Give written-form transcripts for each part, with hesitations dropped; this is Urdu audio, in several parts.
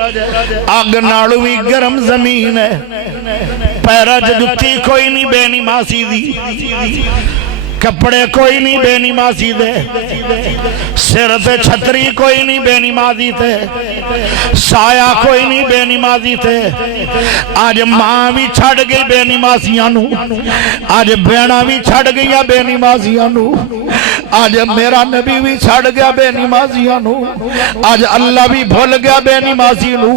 اگ نالو بھی گرم زمین ہے پیرا جتی کوئی نہیں بے نمازی دی کپڑے کوئی نہیں بے نمازی دے سر تے چھتری کوئی نہیں بے نمازی تے سایہ کوئی نہیں بے نمازی تے آج ماں بھی چھڑ گئی بے نمازیاں نو آج بینا بھی چھڑ گئی بے نمازیاں نو آج میرا نبی بھی چھڑ گیا بے نمازیاں نو آج اللہ بھی بھول گیا بے نمازی نو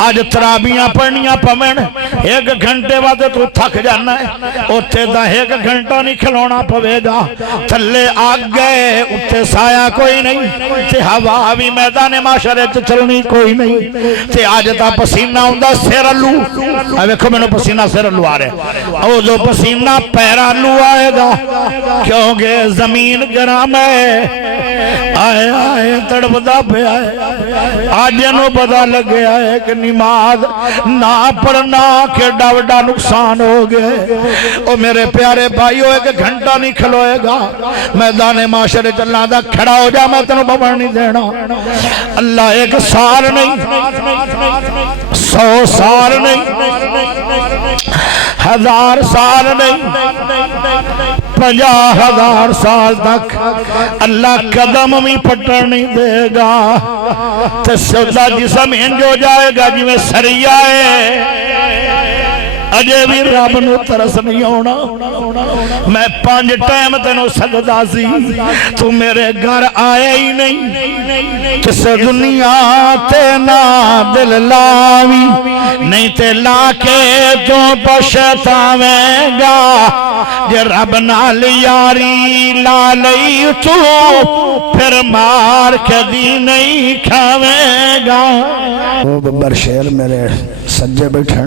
آج ترابیاں پڑھنیاں پمن ایک گھنٹے بعد تو تھک جانا ہے اوتے دا ایک گھنٹہ نہیں کھلونا پوے گا تھلے آگ گئے اتے سایہ کوئی نہیں تے ہوا بھی میدان معاشرے چلنی کوئی نہیں تے آج تا پسینہ ہوندہ سیر اللو ویکھو میں نے پسینہ سیر اللو آ رہے او جو پسینہ پیر اللو آئے گا کیونکہ زمین گرام ہے آئے آئے تڑپدا پہ آئے آج جنو پتا لگ گیا ہے کہ نماز نہ پڑھنا کہ ڈاوڈا نقصان ہو گئے او میرے پیارے بھائیو ایک گھنٹہ نہیں کھلوئے گا میدان معاشرے چلنا دا کھڑا ہو جا میں تنو ببر نہیں دینا اللہ ایک سال نہیں 100 سال نہیں 1000 سال نہیں 50,000 سال تک اللہ قدم بھی پٹر نہیں دے گا تے سودا جسم انج ہو جائے گا جی میں سریا ہے اجے بھی رب نو ترس نہیں ہونا میں 5 ٹائم تینوں سجدہ سی تو میرے گھر آئے ہی نہیں کس دنیا تے نا دل لاوی نہیں تے لا کے تو پشتاویں گا جے رب نال یاری لا لئی تو پھر مار کے دی نہیں کھاویں گا وہ ببر شیر میرے سجے بیٹھن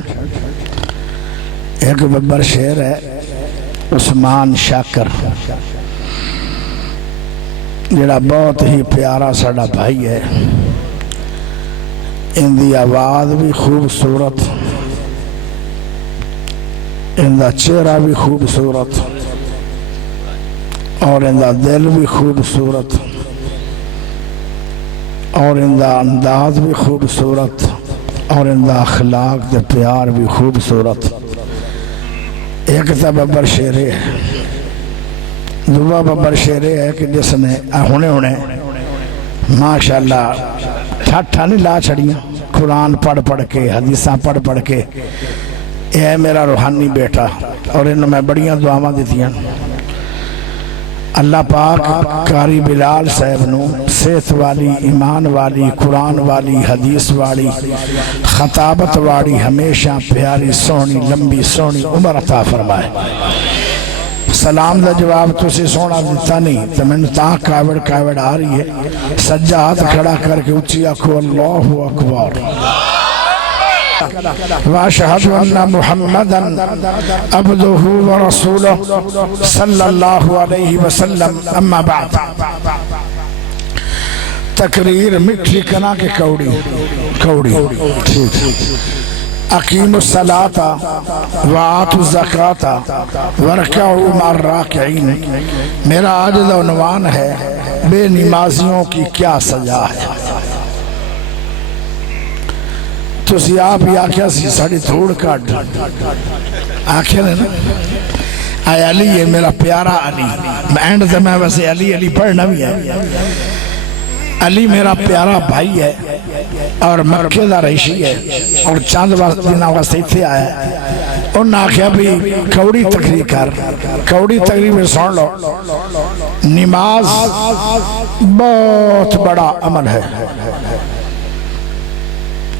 ایک ببر شیر ہے عثمان شاکر جڑا بہت ہی پیارا ساڑا بھائی ہے ان دی آواز بھی خوبصورت ان دا چہرہ بھی خوبصورت اور ان دا دل بھی خوبصورت اور ان دا انداز بھی خوبصورت اور ان دا اخلاق دے پیار بھی خوبصورت ایک تا ببر شیرے ہے دوبا ببر شیرے ہے کہ جس نے ہونے ماشاءاللہ ٹھٹھا نہیں لا چھڑیاں قرآن پڑھ کے حدیثاں پڑھ کے اے میرا روحانی بیٹا اور انہوں میں بڑیاں دعاواں دیتیاں اللہ پاک قاری بلال صاحب نو صحت والی ایمان والی قرآن والی حدیث والی خطابت والی ہمیشہ پیاری سونی لمبی سونی عمر عطا فرمائے سلام دا جواب تو سے سونا دیتا نہیں تو میں نے تاں کاوڑ آ رہی ہے سجا ہاتھ کھڑا کر کے اچھی آکھو اللہ اکبر واشہد ان محمدا عبدہ ورسولہ صلی اللہ علیہ وسلم اما بعد تقریر مٹھی کنا کے کوڑی ٹھیک اقیم الصلاة وآتوا الزکاة ورکعوا مع الراکعین میرا آج دا عنوان ہے بے نمازیوں کی کیا سزا ہے تو سی آپ ہی آکھیا سی ساڑی تھوڑ کاٹ آکھیا نے نا آئے علی ہے میرا پیارا علی میں اینڈ سے میں ویسے علی پڑھنا بھی ہے علی میرا پیارا بھائی ہے اور مکہ دا رئیشی ہے اور چاند دنوں واسطے تھے آیا ہے انہوں نے آکھیا بھی کوڑی تقریر کر کوڑی تقریر میں سن لو نماز بہت بڑا عمل ہے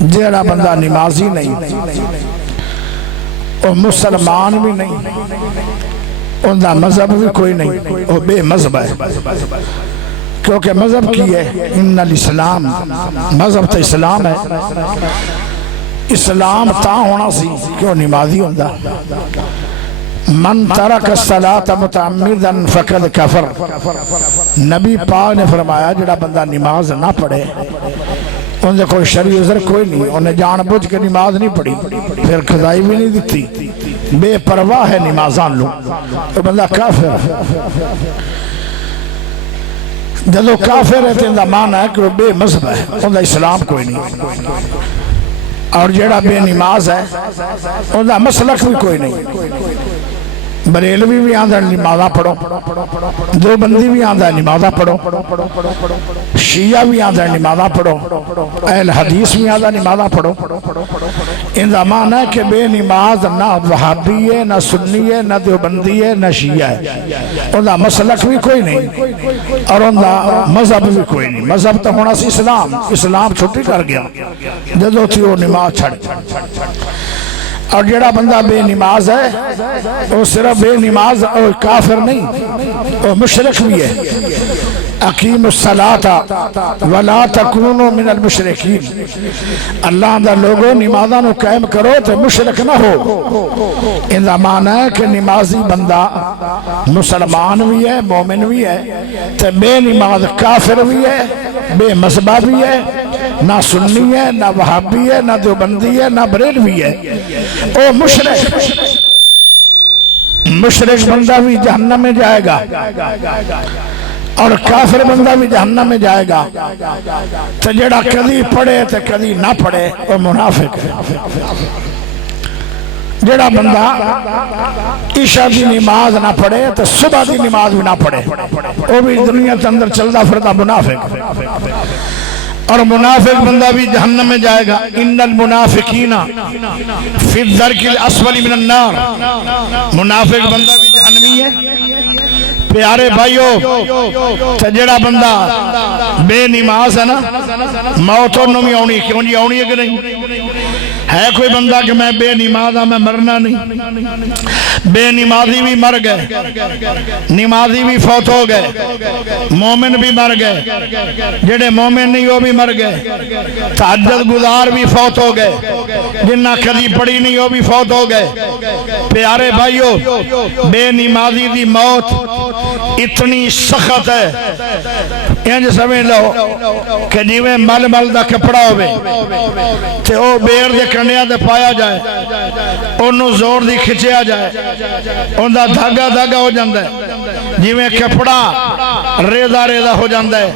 جیڑا بندہ نمازی نہیں اور مسلمان بھی نہیں ان دا مذہب بھی کوئی نہیں وہ بے مذہب ہے کیونکہ مذہب کی ہے ان الاسلام مذہب تو اسلام ہے اسلام تا ہونا سی کیوں نمازی ہوندہ من ترک الصلاة متعمدا فقد کفر نبی پاک نے فرمایا جڑا بندہ نماز نہ پڑھے انہیں کوئی شرعی عذر کوئی نہیں انہیں جان بوجھ کے نماز نہیں پڑھی پھر قضائی بھی نہیں دیتی بے پرواہ ہے نمازان لوں تو بندہ کافر جدو کافر ہے تو مان ہے کہ وہ بے مذہب ہے، انہا اسلام کوئی نہیں، اور جیڑا بے نماز ہے انہا مسلک بھی کوئی نہیں۔ بریلوی بھی آندھا نمازہ پڑھو، دیوبندی بھی آندھا نمازہ پڑھو، شیعہ بھی آندھا نمازہ پڑھو، اہل حدیث بھی آندھا نمازہ پڑھو۔ ان زمان ہے کہ بے نماز نہ وہابی ہے، نہ سنی ہے، نہ دیوبندی ہے، نہ شیعہ ہے، انہا مسلک بھی کوئی نہیں اور انہا مذہب بھی کوئی نہیں۔ مذہب تو ہونا سی اسلام، اسلام چھٹی کر گیا جدو تھی وہ نماز چھڑ۔ اور جڑا بندہ بے نماز ہے وہ صرف بے نماز اور کافر نہیں، وہ مشرک بھی ہے۔ اقیم الصلاۃ ولا تکونوا من المشرکین، اللہ دا لوگوں نمازاں نو قائم کرو تو مشرک نہ ہو۔ ان زمانہ ہے کہ نمازی بندہ مسلمان بھی ہے، مومن بھی ہے، تو بے نماز کافر بھی ہے، بے مذہبہ بھی ہے، نہ سنی ہے، نہ وہابی ہے، نہ دیوبندی ہے، نہ بریلوی ہے، او مشرک بندہ بھی جہنم میں جائے گا اور کافر بندہ بھی جہنم میں جائے گا۔ تو جڑا کدی پڑھے تو کدی نہ پڑھے وہ منافق ہے۔ جڑا بندہ عشاء دی نماز نہ پڑھے تو صبح دی نماز بھی نہ پڑھے وہ بھی دنیا کے اندر چلتا پھرتا منافق، اور منافق بندہ بھی جہنم میں جائے گا۔ ان المنافقین فی الدرک الاسفل من النار، منافق بندہ بھی جہنمی ہے۔ پیارے بھائیو، جڑا بندہ بے نماز ہے نا موت انہوں بھی آنی، کیوں جی آنی ہے کہ نہیں؟ ہے کوئی بندہ کہ میں بے نماز ہاں میں مرنا نہیں؟ بے نمازی بھی مر گئے، نمازی بھی فوت ہو گئے، مومن بھی مر گئے، جڑے مومن نہیں وہ بھی مر گئے، تہجد گزار بھی فوت ہو گئے، جنہ کدی پڑھی نہیں وہ بھی فوت ہو گئے۔ پیارے بھائیو، بے نمازی دی موت اتنی سخت ہے، انج سمجھ لو کہ جیویں مل مل دا کپڑا ہوئے تے او بیر دے کنڈیاں دے پایا جائے، انہوں زور دی کھچیا جائے، ان دا دھاگا دھاگا ہو جاندہ ہے، جیویں کپڑا ریزہ ریزہ ہو جاندہ ہے،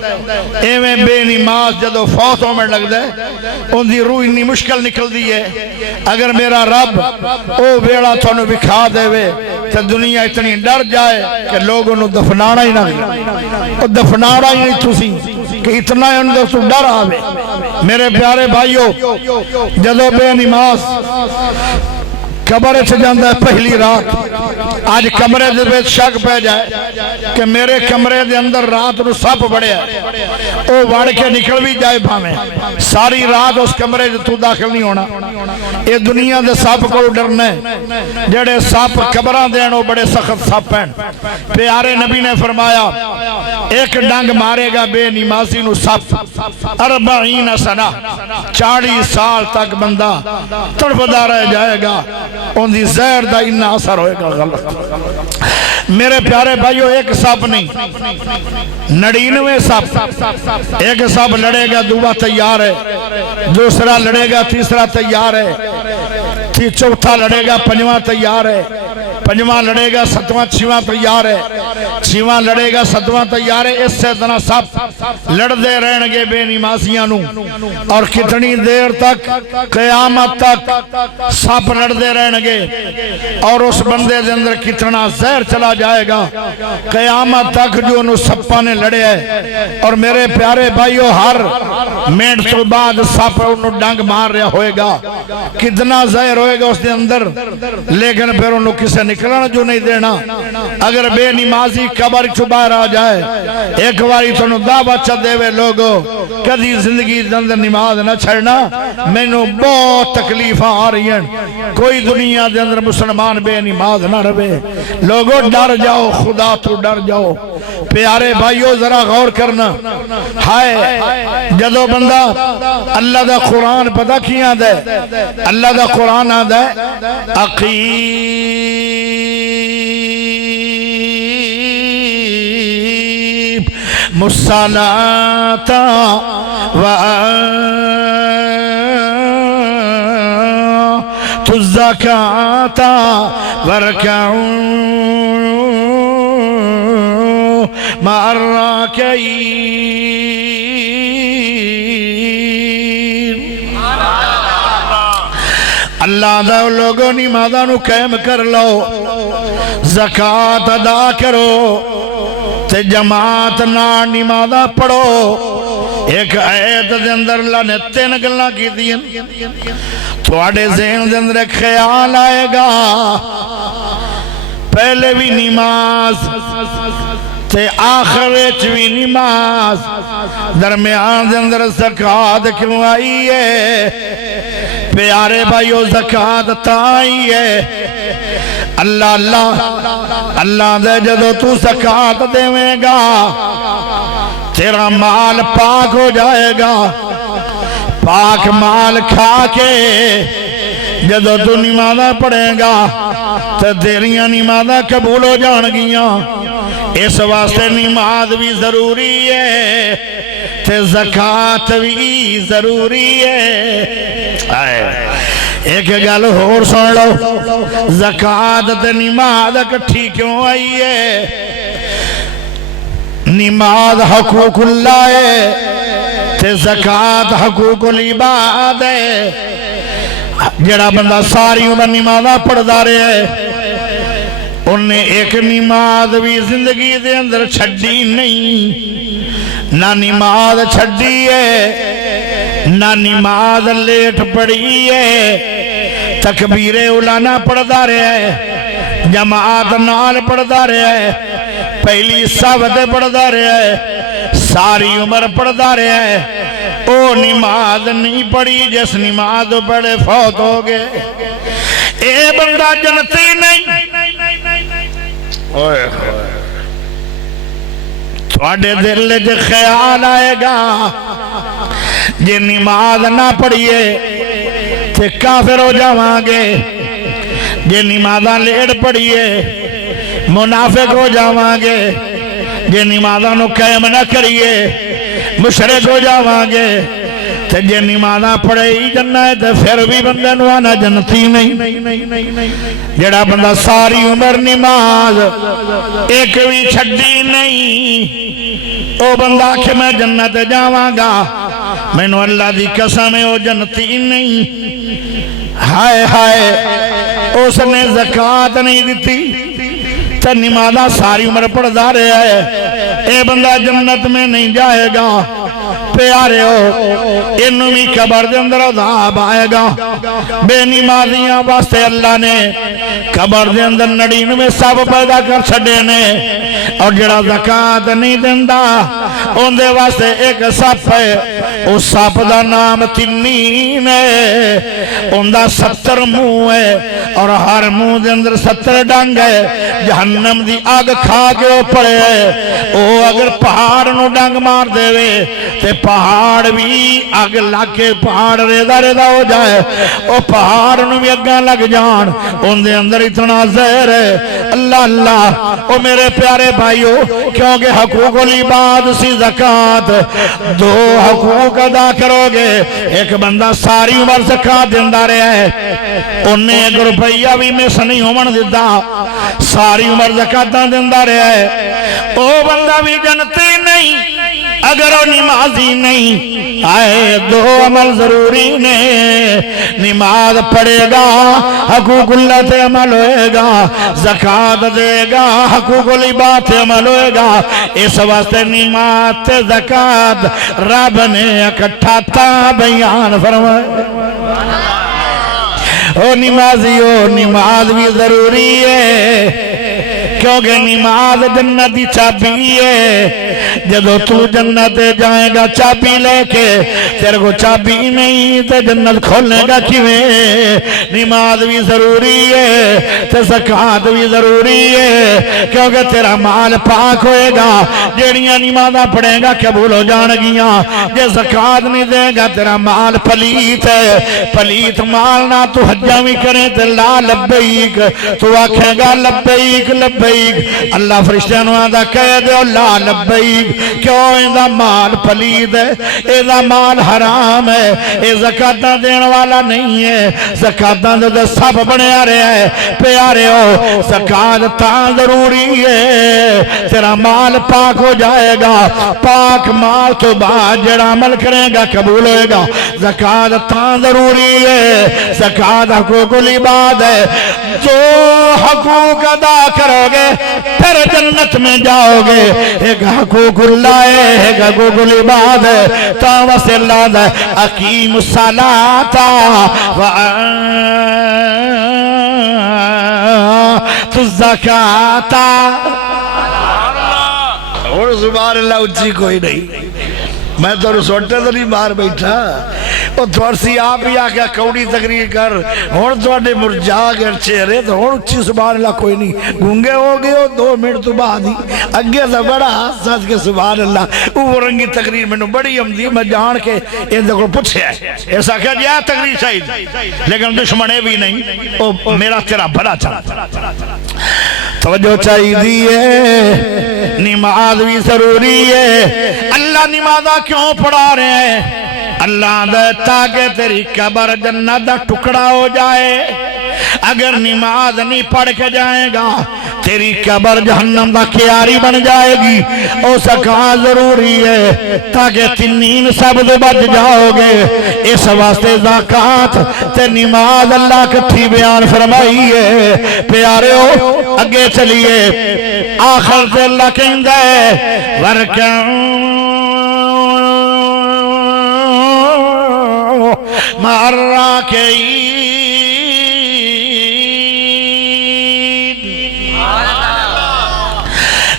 ایویں بے نماز جدو فوت ہو میں لگ دے ان دی روح اتنی مشکل نکل دی ہے۔ اگر میرا رب او بیڑا تھانو بکھا دے وے تو دنیا اتنی ڈر جائے کہ لوگ انہوں دفنانا ہی نہ دفنانا ہی نہیں تسی کہ اتنا انہوں تو ڈر آوے۔ میرے پیارے بھائیو، جدو بے نماز قبر سے جاندہ ہے پہلی رات، آج کمرے دے بیت شک پہ جائے کہ میرے کمرے دے اندر رات نو سپ بڑے ہے، او وڑ کے نکل بھی جائے بھامیں، ساری رات اس کمرے دے تو داخل نہیں ہونا۔ یہ دنیا دے سپ کو ڈرنے، جڑے سپ قبران دے انہوں بڑے سخت سپ ہیں۔ پیارے نبی نے فرمایا ایک ڈنگ مارے گا بے نمازی نو سپ 40 سنہ، 40 سال تک بندہ تڑپدا رہ جائے گا، ان دی زہر دا انہا اثر ہوئے گا غلط۔ میرے پیارے بھائیو، ایک سپ نہیں 99 سپ، ایک سپ لڑے گا دوبارہ تیار ہے، دوسرا لڑے گا تیسرا تیار ہے، چوتھا لڑے گا پنجواں تیار ہے، پنجواں لڑے گا ستواں چھواں تیار ہے، چھواں لڑے گا ستواں تیار ہے۔ اس سے اتنا سب لڑ دے رہن گے بے نمازیاں نو، اور کتنی دیر تک؟ قیامت تک سب لڑ دے رہن گے، اور اس بندے دے اندر کتنا زہر چلا جائے گا قیامت تک جو انہوں سپا نے لڑے ہے۔ اور میرے پیارے بھائیو، ہر منٹ تو بعد سپ انہوں ڈنگ مار رہا ہوئے گا، کتنا زہر ہوئے گا اس دے اندر، لیکن پھر انہوں کسے نکلنا جو نہیں دینا۔ اگر بے نمازی قبر چو باہر آ جائے، ایک باری تو انہوں دعوت چا دے وے لوگو کدی زندگی دے اندر نماز نہ چھڑنا، میں نو بہت تکلیفاں آ رہی ہیں، کوئی دنیا دے اندر مسلمان بے نماز نہ رہے۔ لوگو ڈر جاؤ، خدا تو ڈر جاؤ۔ پیارے بھائیو ذرا غور کرنا، ہائے جدو بندہ اللہ دا قرآن پتہ کیا دے، اللہ دا قرآن آ دے اقیم الصلاۃ وآتوا الزکاۃ وارکعوا مع الراکعین۔ اللہ دا لوگوں نمازاں نو قائم کر لو، زکاة ادا کرو تے جماعت نہ نمازاں پڑھو۔ ایک آیت دے اندر اللہ نے 3 گلاں کی دیں، تھوڑے ذہن دے اندر ایک خیال آئے گا، پہلے بھی نماز تے آخر بھی نماز، درمیان دے اندر زکاة کیوں آئی ہے؟ پیارے بھائیو زکاة تائی ہے، اللہ اللہ اللہ دے جدو تو زکاة دیویں گا تیرا مال پاک ہو جائے گا، پاک مال کھا کے جدو تو نمازاں پڑھے گا تو تیریاں نمازاں قبول ہو جان گیاں۔ اس واسطے نماز بھی ضروری ہے تے زکاة بھی ضروری ہے۔ ایک گل اور سن لو، زکاة تے نماز اکٹھی کیوں آئی ہے؟ نماز حقوق اللہ ہے تے زکاة حقوق العباد ہے۔ جڑا بندہ ساری عمر نمازاں پڑھدا رہے انہیں ایک نماز بھی زندگی دے اندر چھڈی نہیں، نہ نماز چھڈی ہے نہ نماز لیٹ پڑھی ہے، تکبیر اولا نہ پڑھدا رہے جماعت نال پڑھدا رہے، پہلی صف تے پڑھدا رہے، ساری عمر پڑھدا رہے، او نماز نہیں پڑھی جس نماز پڑھے فوت ہو گئے، اے بندہ جنتی نہیں۔ تھوڑے دل جو خیال آئے گا جی نماز نہ پڑھئے تے کافر ہو جاواں گے، جی نمازاں لیٹ پڑھئے منافق ہو جاواں گے، جی نمازاں نو قائم نہ کریے مشرک ہو جاواں گے، تے جی نمازاں پڑھے ہی جنت تے پھر بھی بندے نو آنا جنتی نہیں۔ جڑا بندہ ساری عمر نماز ایک بھی چھڈی نہیں، او بندہ کہ میں جنت جاواں گا، میں نو اللہ دی قسم ہے او جنتی نہیں۔ ہائے ہائے اس نے زکاة نہیں دیتی تے نمازاں ساری عمر پڑھدا رہا ہے، اے بندہ جنت میں نہیں جائے گا۔ پیارے ہو انہوں بھی قبر دے اندر عذاب آئے گا۔ بے نمازیاں واسطے اللہ نے قبر دے اندر 99 سب پیدا کر چھڑے نے، اور جڑا زکاة نہیں دیندہ ان دے واسطے ایک سپ ہے، اس سپ دا نام تنین ہے، ان دا 70 منہ ہے اور ہر منہ دے اندر 70 ڈنگ ہے، جہنم دی آگ کھا کے اوپرے ہے، او اگر پہاڑ نو ڈنگ مار دے وے تے پہاڑ بھی آگ لاکے پہاڑ ریدہ ریدہ ہو جائے، او پہاڑ نو بھی اگاں لگ جان، ان دے اندر اتنا زہر ہے۔ اللہ اللہ او میرے پیارے بھائیو، کیونکہ حقوق العباد سی زکاة، 2 حقوق ادا کرو گے۔ ایک بندہ ساری عمر زکاة دیندہ رہے ہے، انہیں 1 روپیہ بھی مس نہیں ہومن دیتا، ساری عمر زکاة دیندہ رہے ہے، او بندہ بھی جنتی نہیں اگر وہ نمازی نہیں۔ آئے 2 عمل ضروری نے، نماز پڑھے گا حقوق اللہ تے عمل ہوئے گا، زکاة دے گا حقوق العباد تے عمل ہوئے گا۔ اس واسطے نماز تے زکاة رب نے اکٹھا تا بیان فرمائے۔ او نمازیو نماز بھی ضروری ہے، کیونکہ نماز جنت دی چابی ہے۔ جدو تو جنت جائے گا چابی لے کے، تیرے کو چابی نہیں تو جنت کھولنے گا کیویں؟ نماز بھی ضروری ہے تے زکاة بھی ضروری ہے، کیونکہ تیرا مال پاک ہوئے گا، جیڑیاں نمازاں پڑھے گا قبول ہو جان گیاں۔ جے زکاة نہیں دے گا تیرا مال پلیت ہے، پلیت مال نہ تو حجاں بھی کرے تے لا لبیک، تو آکھے گا لبیک لبیک لبیک اللہ فرشتہ نو آدھا کہہ دے لا لبیک کیوں ایدہ مال پلید ہے ایدہ مال حرام ہے اے زکاة دین والا نہیں ہے زکاة دے سب بنے آ رہے ہیں پیارے ہو زکاة تاں ضروری ہے تیرا مال پاک ہو جائے گا پاک مال تو بعد جڑا عمل کرے گا قبول ہوئے گا زکاة تاں ضروری ہے زکاة حقوق العباد ہے جو حقوق ادا کرو گے پھر جنت میں جاؤ گے ایک حقوق اللہ ہے ایک حقوق العباد ہے تا واسطے اللہ ہے اقیم الصلاۃ وآتوا الزکاۃ اور سبحان اللہ اچھی کوئی نہیں میں تو رسوٹے تو نہیں مار بیٹھا اور تھوڑی آپ ہی آگیا کوڑی تقریر کر اور تھوڑے مرجا گئے چہرے تو اور اچھی سبحان اللہ کوئی نہیں گونگے ہو گئے ہو 2 منٹ تو بعد ہی اگے سے بڑا حساس کے سبحان اللہ وہ رنگی تقریر میں نے بڑی امدی میں جان کے ان کو پوچھے ایسا کہا جیا تقریر شاید لیکن دشمنے بھی نہیں میرا تیرا بڑا چلا توجہ چاہیے دیئے نماز بھی ضروری ہے اللہ نمازہ کیوں پڑھا رہے ہیں اللہ دے تاکہ تیری قبر جنت دا ٹکڑا ہو جائے اگر نماز نہیں پڑھ کے جائے گا تیری قبر جہنم دا کیاری بن جائے گی او سکا ضروری ہے تاکہ تنین سب دے بچ جاؤ گے اس واسطے زکاة تے نماز اللہ کتھی بیان فرمائی ہے پیارے ہو اگے چلیے آخر تے اللہ کہیں دے مارا کئی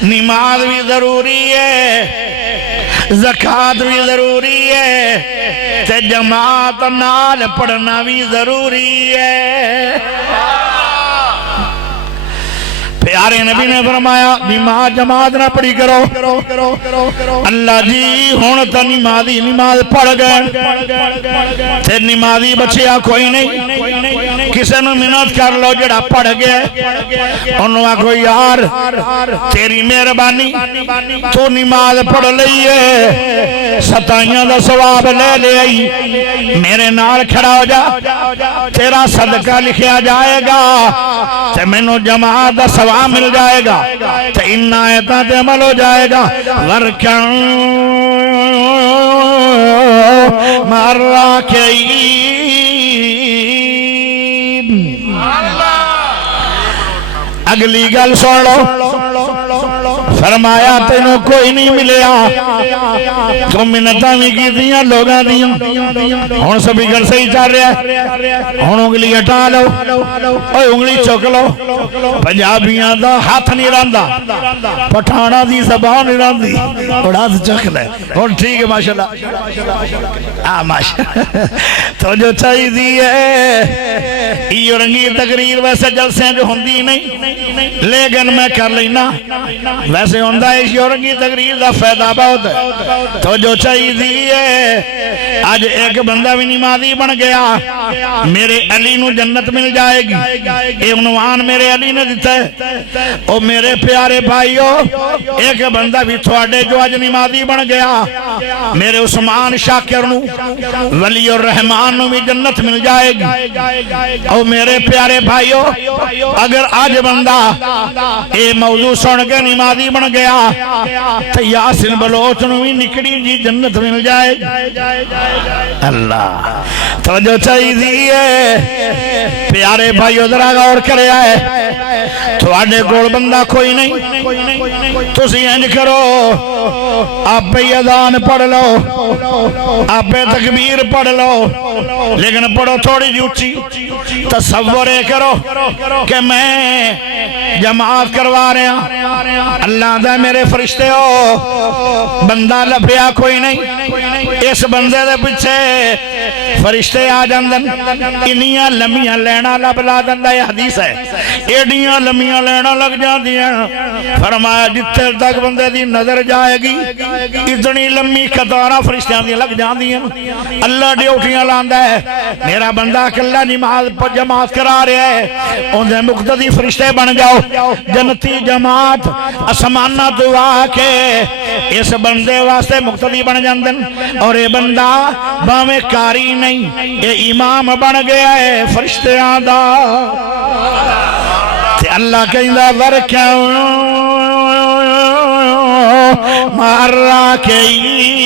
نماز بھی ضروری ہے زکاة بھی ضروری ہے تے جماعت نال پڑھنا بھی ضروری ہے پیارے نبی نے فرمایا نماز جماعت نہ پڑھی کرو اللہ جی ہون تا نماز پڑھ گئے تے نمازی بچیا کوئی نہیں کسے نو منت کر لو جڑا پڑھ گئے انہوں آکھو یار تیری مہربانی تو نماز پڑھ لئیے ستائیاں دا ثواب لے لے آئی میرے نال کھڑا ہو جا تیرا صدقہ لکھیا جائے گا تے میں نو جماعت دا ثواب مل جائے گا تو ان آیتاں تے عمل ہو جائے گا وَرْكَعُوا مَعَ الرَّاكِعِينَ اگلی گل سن لو فرمایا تینوں کوئی نہیں ملیا تو منتاں بھی کی دیاں لوگاں دیاں ہون سبھی گل صحیح چل رہا ہے ہون انگلی ہٹا لو اوے انگلی چک لو پنجابیاں دا ہاتھ نہیں رہندا پٹھانا دی زبان نہیں رہندی اور ہاتھ چک لے ہون ٹھیک ہے ماشاءاللہ ماشاءاللہ تو جو چاہیے دیئے یہ رنگی تقریر ویسے جلسیں جو ہوندی نہیں لیکن میں کر لینا ویسے ہوندہ ہے اس یورنگی تقریر دا فیدہ بہت ہے تو جو چاہیے دیئے آج ایک بندہ بھی نمازی بن گیا میرے علی نو جنت مل جائے گی ایک عنوان میرے علی نے دیتا ہے او میرے پیارے بھائیو ایک بندہ بھی تھوڑے جو آج نمازی بن گیا میرے عثمان شاکر نو ولی الرحمن نو بھی جنت مل جائے گی او میرے پیارے بھائیو اگر آج بندہ اے موضوع سن کے نمازی بن گیا تو یاسین بلوچ نو بھی نکڑی جی جنت مل جائے اللہ تو جو چاہیے دیئے پیارے بھائیو ذرا غور کرے آئے تو آڈے گوڑ بندہ کوئی نہیں تو سی انج کرو آپ پہ اذان پڑھ لو آپ پہ تکبیر پڑھ لو لیکن پڑھو تھوڑی جی اچھی تصورے کرو کہ میں جماعت کروا رہے ہیں اللہ دا میرے فرشتے ہو بندہ لبیا کوئی نہیں اس بندے دے پچھے فرشتے آ جاندن انیاں لمیاں لینا لب لا دندا. یہ حدیث ہے. ایڈیاں لمیاں لینا لگ جاندیاں. فرمایا جتھے تک بندے دی نظر جائے گی اتنی لمبی قطاراں فرشتیاں دی لگ جاندیاں. اللہ ڈیوٹیاں لاندا ہے. میرا بندہ کلا نماز پر جماعت کرا رہا ہے اندے مقتدی فرشتے بن جاؤ. جنتی جماعت اسمانہ دعا کے اس بندے واسطے مقتدی بن جاندن. اور یہ بندہ باویں کاری نہیں یہ امام بن گیا ہے فرشتیاں دا. تے اللہ کہندا ورکعوا مع الراکعین.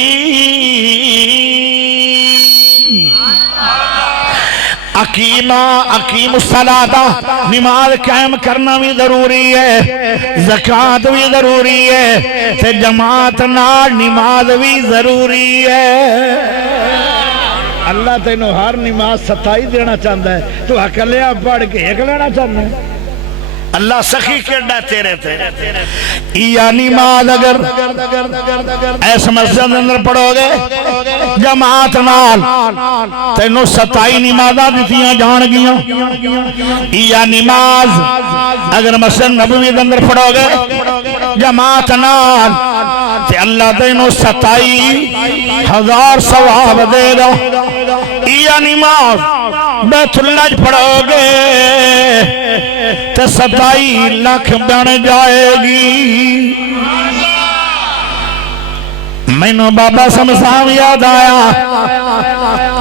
اقیم الصلاۃ نماز قائم کرنا بھی ضروری ہے زکوٰۃ بھی ضروری ہے تے جماعت نال نماز بھی ضروری ہے. اللہ تینوں ہر نماز 27 دینا چاہتا ہے تو اکلیا پڑھ کے ایک لینا چاہتا ہے. اللہ سخی کیڑا تیرے تے. یا نماز اگر ایس مسجد اندر پڑھو گے جماعت نال تینوں 27 نمازاں دتیاں جان گیاں. یا نماز اگر مسجد نبوی اندر پڑھو گے جماعت نال تے اللہ تینوں 27,000 ثواب دے گا. یا نماز بیت اللہ پڑھو گے تے 27 لاکھ بن جائے گی. مینوں بابا سمسام یاد آیا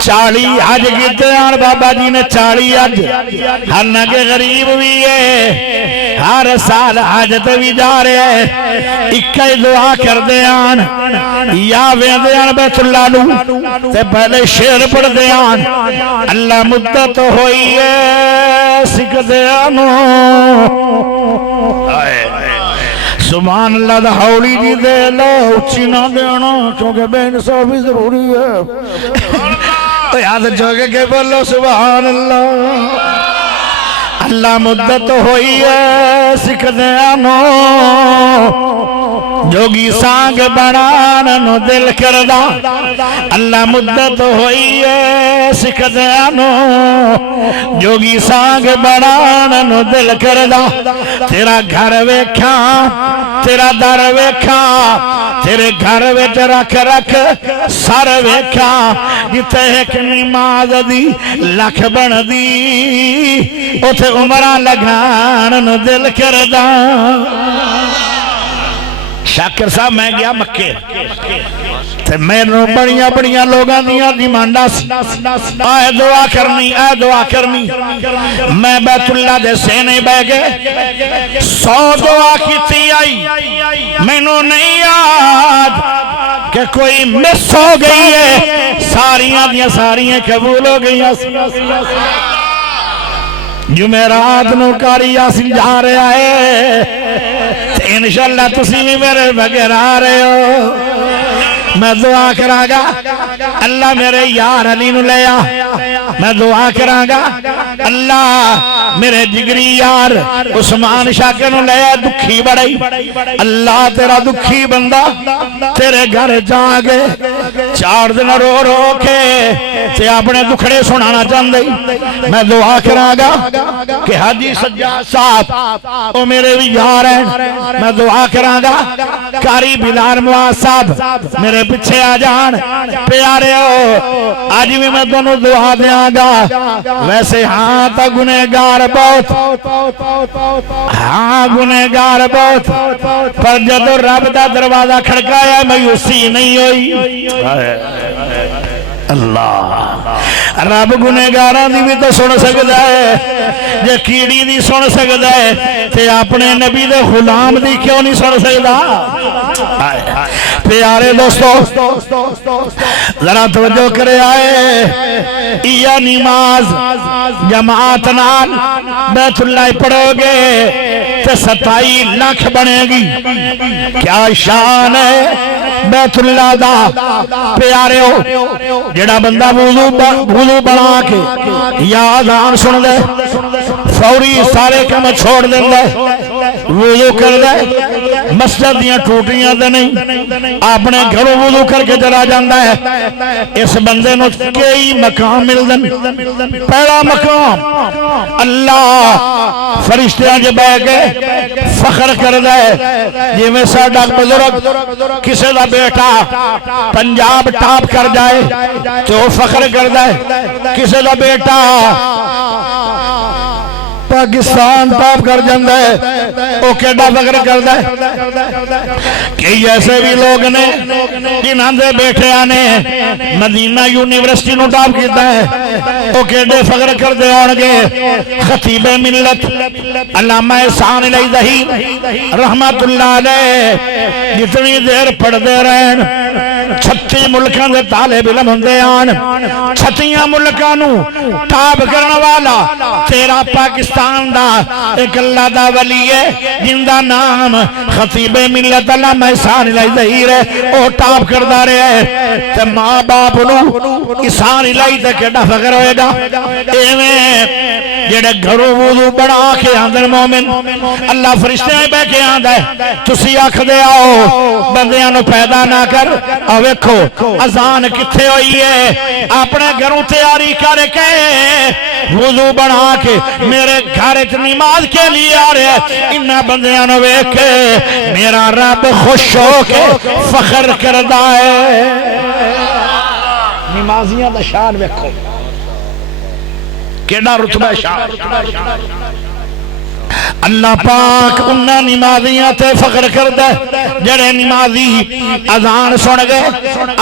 40 حج کیتے ہیں بابا جی نے 40 حج. حالانکہ غریب بھی ہے ہر سال حج تے بھی جا رہے ہیں. ایک ہی دعا کر دیاں یا ویندیاں بیت اللہ نو تے پہلے شعر پڑھ دیاں اللہ مدت ہوئی ہے سکدیاں نو. سبحان اللہ دا حولی جی دے لو اچھی نہ دینا کیونکہ بے انصافی ضروری ہے. یاد جوگے کے بولو سبحان اللہ. اللہ مدت ہوئی ہے سکھدیاں نو جوگی سانگ بنان نو دل کردہ. اللہ مدت ہوئی ہے سکھدیاں نو جوگی سانگ بنان نو دل کردہ. تیرا گھر ویکھاں تیرا در ویکھاں تیرے گھر وچ رکھ رکھ سر ویکھاں جتے ایک نماز دی لکھ بن دی اوتھے عمرہ لگان نو دل کردہ. شاکر صاحب میں گیا مکے تے میں بڑیاں بڑیاں لوگاں دیاں ڈیمانڈاں سی اے دعا کرنی اے دعا کرنی. میں بیت اللہ دے سینے بہ گئے 100 دعا کیتی آئی مینوں نہیں یاد کہ کوئی مس ہو گئی ہے ساریاں دیاں ساریاں قبول ہو گئی. جمعرات نو کاری یاسین جا رہا ہے انشاءاللہ تسی بھی میرے بغیر آ رہے ہو. میں دعا کراں گا اللہ میرے یار علی نو لے آ. میں دعا کراں گا اللہ میرے جگری یار عثمان شاکر نو لے آ. دکھی بڑائی اللہ تیرا دکھی بندہ تیرے گھر جاگے 4 دن رو رو کے تے اپنے دکھڑے سنانا چاہندے. میں دعا کراں گا کہ حاجی سجاد صاحب او میرے بھی یار ہیں. میں دعا کراں گا قاری بلال مواز صاحب میرے پیچھے آ جان پیارے ہو. آج بھی میں دونوں دعا دیاں گا. ویسے ہاں تا گنہگار بہت ہاں گنہگار بہت پر جدو رب دا دروازہ کھڑکایا مایوسی نہیں ہوئی. اللہ رب گنہگاراں دی بھی تو سن سکدا ہے جے کیڑی دی سن سکدا ہے تے اپنے نبی دے غلام دی کیوں نہیں سن سکدا. پیارے دوستو ذرا توجہ کرے آئے. یا نماز جماعت نال بیت اللہ پڑھو گے تے 27 لاکھ بنے گی. کیا شان ہے بیت اللہ دا. پیارے ہو جڑا بندہ وضو بنا کے یا اذان سن دے فوری سارے کام چھوڑ دیندا وضو کر دے مسجد دیاں ٹوٹیاں دے نہیں اپنے گھروں وضو کر کے چلا جاندہ ہے اس بندے نو کئی مقام ملدن پہلا مقام اللہ فرشتیاں جب بہ گئے فخر کر دے جی میں ساڈا بزرگ کسے دا بیٹا پنجاب ٹاپ کر جائے تو فخر کر دے کسے دا بیٹا پاکستان ٹاپ کر جاندہ ہے وہ کیڑا فخر کر دے کئی ایسے بھی لوگ نے جنہاں دے بیٹھے آنے مدینہ یونیورسٹی نو ٹاپ کیتا ہے وہ کیڑے فخر کر دے آنگے خطیب ملت علامہ احسان علیہ ظہیر رحمت اللہ علیہ جتنی دیر پڑھ دے رہن 36 ملکان دے طالب علم ہوندے آن 36 ملکانو ٹاپ کرنے والا تیرا پاکستان دا ایک اللہ دا ولی ہے جن دا نام خطیب ملت علامہ احسان علیہ ظہیر ہے او ٹاپ کردہ رہے ہے تے ماں باپ نو احسان علیہ تے کیڑا فخر ہوئے گا ایویں جڑے گھروں وضو بڑھا کے آندر مومن اللہ فرشتے ہیں بے کے آندہ ہے تسی آکھ دے آؤ بندیاں نو پیدا نہ کر ویکھو اذان کتھے ہوئی ہے اپنے گھروں تیاری کر کے وضو بنا کے میرے گھر نماز کے لیے آ رہے ہیں انہاں بندیاں نو ویکھ کے میرا رب خوش ہو کے فخر کردہ ہے نمازیاں دا شان ویکھو کیڑا رتبہ شان اللہ پاک انہاں نمازیاں تے فخر کردہ جڑے نمازی اذان سن گئے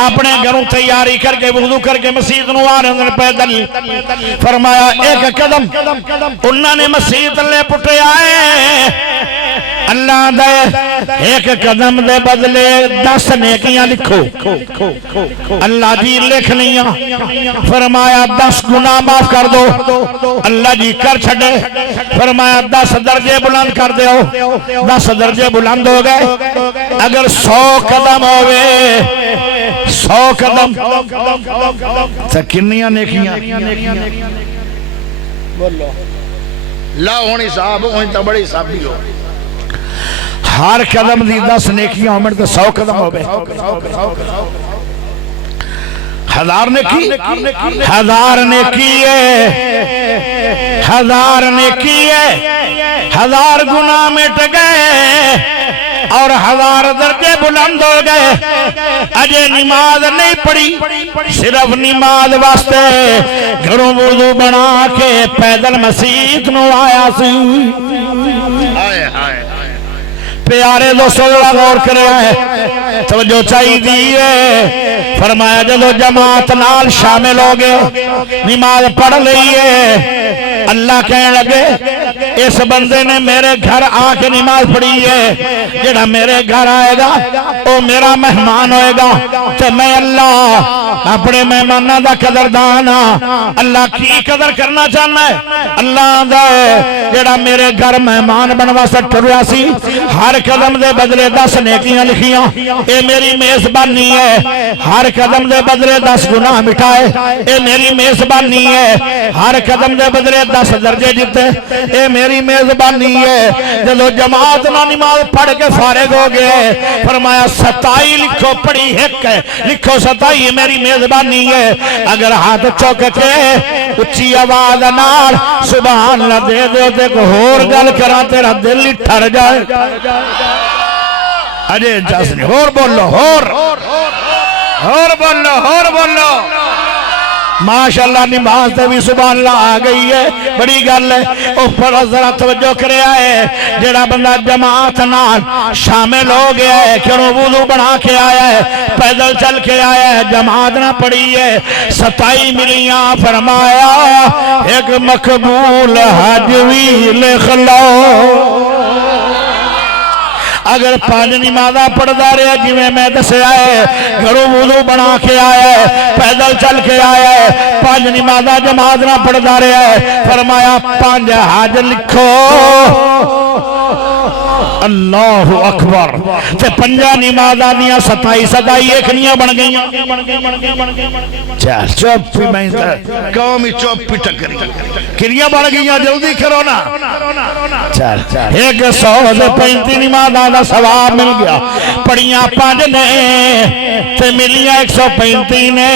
اپنے گھروں تیاری کر کے وضو کر کے مسجد نو آ رہے پیدل فرمایا ایک قدم انہاں نے مسجد لے پٹے آئے اللہ دے ایک قدم دے بدلے 10 نیکیاں لکھو اللہ جی لکھ لیاں فرمایا 10 گناہ معاف کر دو اللہ جی کر چھڑے فرمایا 10 درجے بلند کر دیو 10 درجے بلند ہو گئے اگر 100 قدم ہوئے 100 قدم تو کنیاں نیکیاں بولو لا ہونی صاحب ہونی تا بڑی صاحب بھی ہو ہر قدم دی 10 نیکیاں ہمیں تو 100 قدم ہو گئے 1000 نیکی 1000 نیکی ہے 1000 نیکی ہے 1000 گناہ مٹ گئے اور 1000 درجے بلند ہو گئے اجے نماز نہیں پڑھی صرف نماز واسطے گھروں وضو بنا کے پیدل مسجد نو آیا سی پیارے دوستو غور کرے ہیں توجہ چاہی دیئے فرمایا جدو جماعت نال شامل ہو گئے نماز پڑھ لئیے اللہ کہنے لگے اس بندے نے میرے گھر آ کے نماز پڑھی ہے جڑا میرے گھر آئے گا وہ میرا مہمان ہوئے گا تو میں اللہ اپنے مہمانہ دا قدردان اللہ کی قدر کرنا چاہنا ہے اللہ دا جڑا میرے گھر مہمان بنوا سکتا رہا سی ہر قدم دے بدلے 10 نیکیاں لکھیاں اے میری میزبانی ہے ہر قدم دے بدلے 10 گناہ مٹائے اے میری میزبانی ہے ہر قدم دے بدلے 10 درجے جتے اے میری میزبانی ہے جدو جماعت نہ نماز پڑھ کے فارغ ہو گئے فرمایا 27 لکھو پڑھی ایک ہے لکھو 27 میری میزبانی ہے اگر ہاتھ چوک کے اچھی آواز نال سبحان اللہ دے دے دے کو ہور گل کرا تیرا دل ہی ٹھر جائے اجے جاسنی ہور بولو ہور بولو ماشاءاللہ نماز تے بھی سبحان اللہ آ گئی ہے بڑی گل ہے اوپر ذرا توجہ کرے آئے جڑا بندہ جماعت نال شامل ہو گیا ہے کیوں وضو بنا کے آیا ہے پیدل چل کے آیا ہے جماعت نہ پڑھی ہے 27 ملیاں فرمایا ایک مقبول حج بھی لکھ لو اگر 5 نمازہ پڑھدا رہے جی میں دسے آئے گھروں وضو بنا کے آیا ہے پیدل چل کے آیا ہے 5 نمازہ جماعت نہ پڑھدا رہے فرمایا 5 حج لکھو اللہ اکبر تے پنجا نمازاں دیاں 27 ایکھنیاں بن گئیاں چل چپ میں قوم چپ ٹکری کنیاں بن گئیاں جلدی کرو نا چل 135 نمازاں دا ثواب مل گیا پڑھیاں 5 نے تے ملیاں 135 نے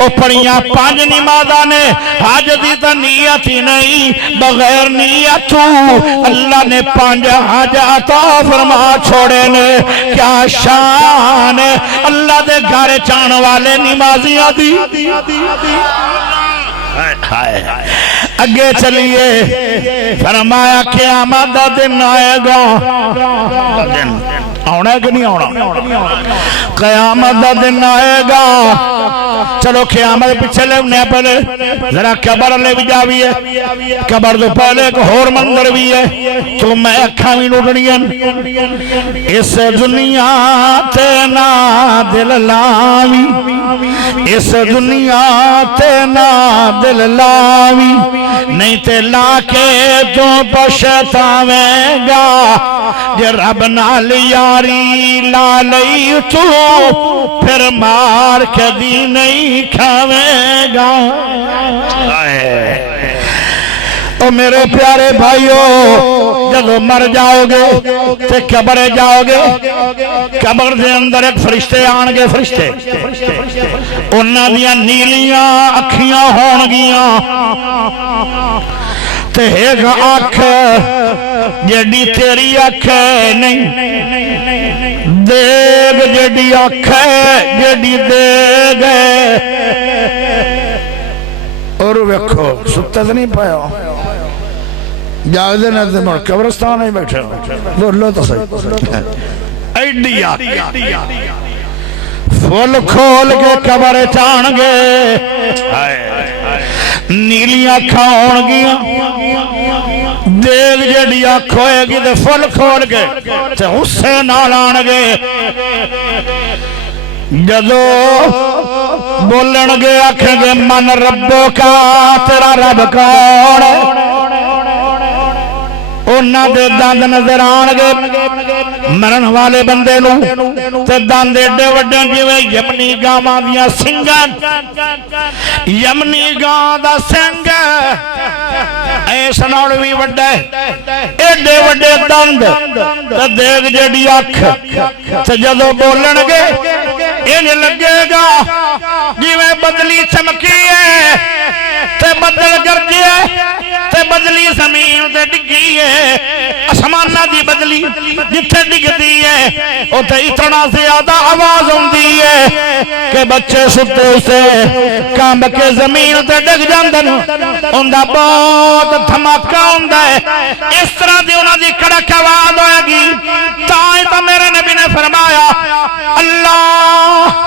او پڑھیاں 5 نمازاں نے حج دی تے نیت ہی نہیں بغیر نیت اللہ نے 5 حج عطا فرما چھوڑے نے کیا شان ہے اللہ دے گھر چان والے نمازیاں دی اگے چلیے فرمایا قیامت دا دن آئے گا آنا ہے کہ نہیں آنا قیامت دا دن آئے گا چلو قیامت پیچھے لے انہیں پہلے ذرا قبر لے بھی جاوی ہے قبر تو پہلے ایک اور منظر بھی ہے تو میں اکھاں بھی نوڑنیاں اس دنیا تے نا دل لاوی اس دنیا تے نا دل لاوی نہیں تے لا کے تو پشتاویں گا جے رب نال یاری لا لئی تو پھر مار کے دی نہیں کھاویں گا او میرے پیارے بھائیو جب مر جاؤ گے تے قبر جاؤ گے قبر دے اندر ایک فرشتے آن گے فرشتے انہاں دیاں نیلیاں اکھیاں ہون گیاں تے ایک آنکھ جڑی تیری آنکھ نہیں دیگ جڑی آنکھ جڑی دیگ اور ویکھو ستا تو نہیں پایا جاگ دے نہ دے مر قبرستان نہیں بیٹھے بولو تو صحیح ایڈی آنکھ فل کھول کے قبر چان گے نیلیاں کھاؤن گیاں دیگ جڑی آنکھ ہوئے گی دے فل کھول کے تے غصے نال آن گے جدو بولن گے آکھیں گے من ربو کا تیرا رب کون انہاں دے دند نظر آن گے مرن والے بندے نو تے دند ایڈے وڈے جویں یمنی گاواں دیاں سنگاں یمنی گاں دا سنگ ایس نال وی وڈا ایڈے وڈے دند تے دیگ جڑی اکھ تے جدوں بولن گے انج لگے گا جویں بدلی چمکی ہے تے بدل گرجے تے بدلی زمین تے ڈگی ہے اسمانہ دی بدلی جتھے ڈگدی ہے اوتھے اتنا زیادہ آواز ہوندی ہے کہ بچے ستے اسے کامب کے زمین تے ڈگ جاندن اوندا بہت دھماکہ ہوندا ہے اس طرح دی انہاں دی کڑک آواز ہوئے گی تائیں تو میرے نبی نے فرمایا اللہ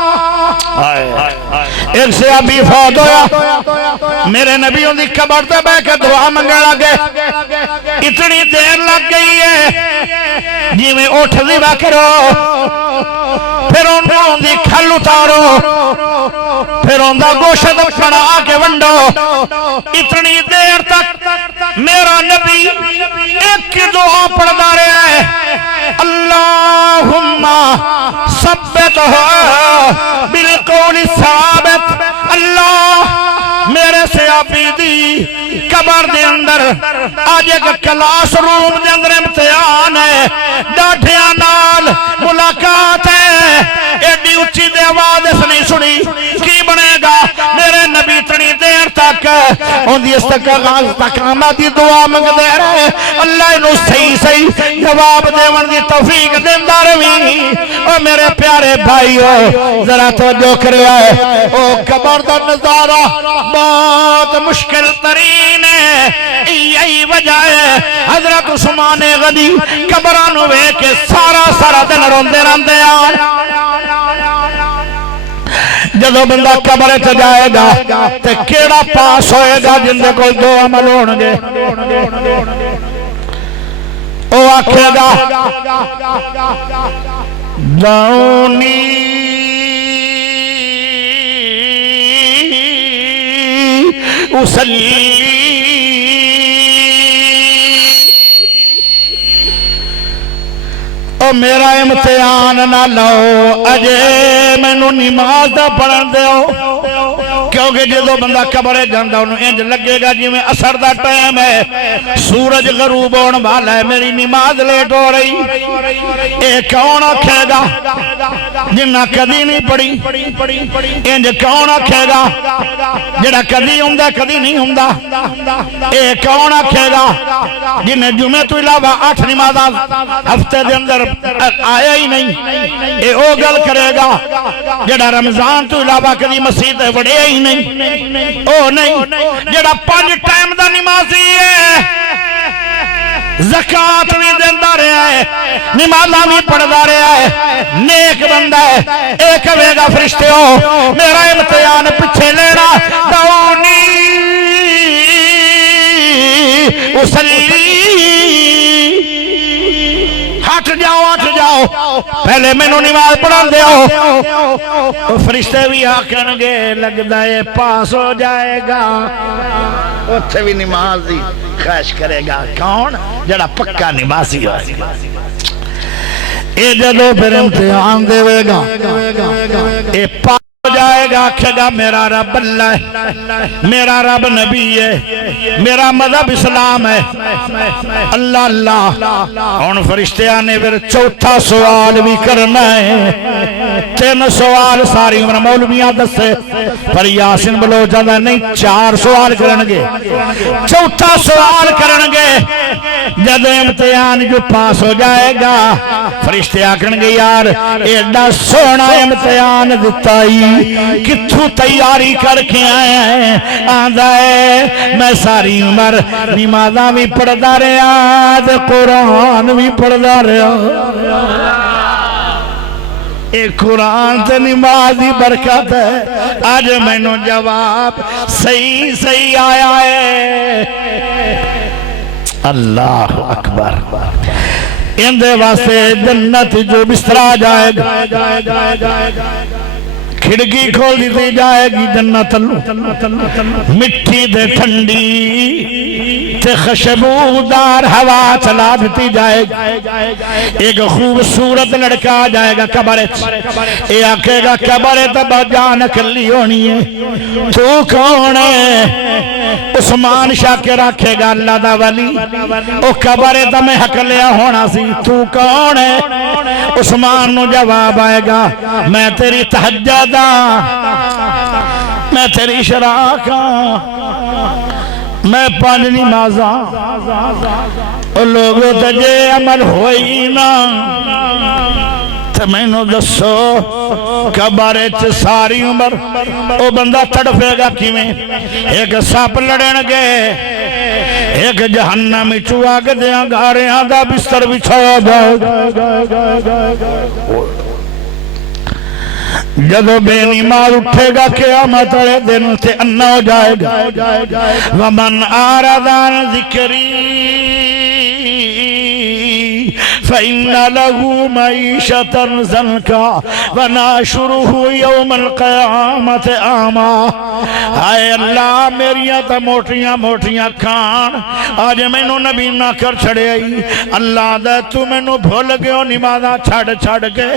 ایک صحابی فوت ہویا میرے نبی ان دی قبر تے بیٹھ کے دعا منگنے لگے اتنی دیر لگ گئی ہے جی میں اٹھ دی کرو پھر ان دی کھل اتارو پھر ان دا گوشت پڑا کے ونڈو اتنی دیر تک میرا نبی ایک دعا پڑھتا رہا ہے اللہم ثبت بالقول ثابت اللہ میرے صحابی دی قبر دے اندر آج ایک کلاس روم دے اندر امتحان ہے ڈاٹھیاں نال ملاقات ہے ایڈی اچھی دے آواز اس نہیں سنی کی بنے گا میرے نبی اتنی دیر تک ان دی استقامت دی دعا منگ دے رہے اللہ انہوں صحیح صحیح جواب دے ون دی توفیق دیندہ روی او میرے پیارے بھائیو ذرا توجہ کرے آئے او قبر دا نظارہ بہت مشکل ترین ہے یہی وجہ ہے حضرت عثمان غنی قبرانو وے کے سارا دن روندے رہندے آن جدو بندہ قبر چ جائے گا تے کیڑا پاس ہوئے گا جن دے کوئی دو عمل ہونگے او آکھے گا داؤنی اسلی میرا امتحان نہ لو اجے مینوں نماز دا پڑھن دیو کیونکہ جدو بندہ قبرے جاندہ انہوں انج لگے گا جی میں اثر دا ٹائم ہے سورج غروب ہونے والا ہے میری نماز لیٹ ہو رہی اے کون آکھے گا جنہ کدی نہیں پڑھی انج کون آکھے گا جڑا کدی ہوندہ کدی نہیں ہوندہ اے کون آکھے گا جنہیں جمعہ تو علاوہ 8 نمازاں ہفتے دے اندر آیا ہی نہیں اے او گل کرے گا جڑا رمضان تو علاوہ کدی مسجد وڑے ہی نہیں او نہیں جڑا 5 ٹائم دا نمازی ہے زکاة بھی دیندہ رہا ہے نمازہ بھی پڑھدا رہا ہے نیک بندہ ہے ایک کہے گا فرشتے ہو میرا امتحان پیچھے لینا دعونی اسلی ہٹ جاؤ پہلے میں نو نماز پڑھا دیو فرشتے بھی آکھن گے لگتا ہے پاس ہو جائے گا اتھے بھی نماز دی خواہش کرے گا کون جڑا پکا نمازی ہو اے جدو پھر امتحان دے گا اے پاس ہو جائے گا آکھے گا میرا رب اللہ ہے میرا رب نبی ہے میرا مذہب اسلام ہے اللہ اللہ ان فرشتے آنے پھر چوتھا سوال بھی کرنا ہے 3 سوال ساری عمر مولویاں دسے پر یاسین بلوچ آدھا نہیں 4 سوال کرنگے چوتھا سوال کرنگے جب امتحان جو پاس ہو جائے گا فرشتے آکھنگے یار ایڈا سونا امتحان دیتائی کتھو تیاری کر کے آئے ہیں آدھا ہے میں ساری عمر نمازاں بھی پڑھدا رہا قرآن بھی پڑھدا رہا ایک قرآن تے نماز دی برکت ہے آج میں نو جواب صحیح آیا ہے اللہ اکبر اندے واسطے جنت جو بسترا جائے گا کھڑکی کھول دی جائے گی جنت مٹھی دے ٹھنڈی تے خشبودار ہوا چلا دیتی جائے گی ایک خوبصورت لڑکا جائے گا قبرت اے آکھے گا قبرت بجان اکلی ہونی ہے تو کون ہے عثمان شاہ کے رکھے گا اللہ دا ولی او قبرت میں حق لیا ہونا سی تو کون ہے عثمان نو جواب آئے گا میں تیری تہجد میں تیری شراکاں میں 5 نمازاں اور لوگوں تجھے عمل ہوئی نا تو میں نو دسو قبرے چ ساری عمر او بندہ تڑفے گا کیویں ایک سپ لڑن گے ایک جہنم چوا کے دیاں گاریاں دا بستر بچھایا جائے جدو بے نماز اٹھے گا قیامت والے دن سے انا ہو جائے گا ومن اعرض عن ذکری فإن له معيشة ضنكا ونحشره يوم القيامة أعمى اے اللہ میریاں تا موٹیاں کھان آج مینوں نبی نہ کر چھڑے آئی اللہ دے تو مینوں بھول گئے نمازاں چھڑ کے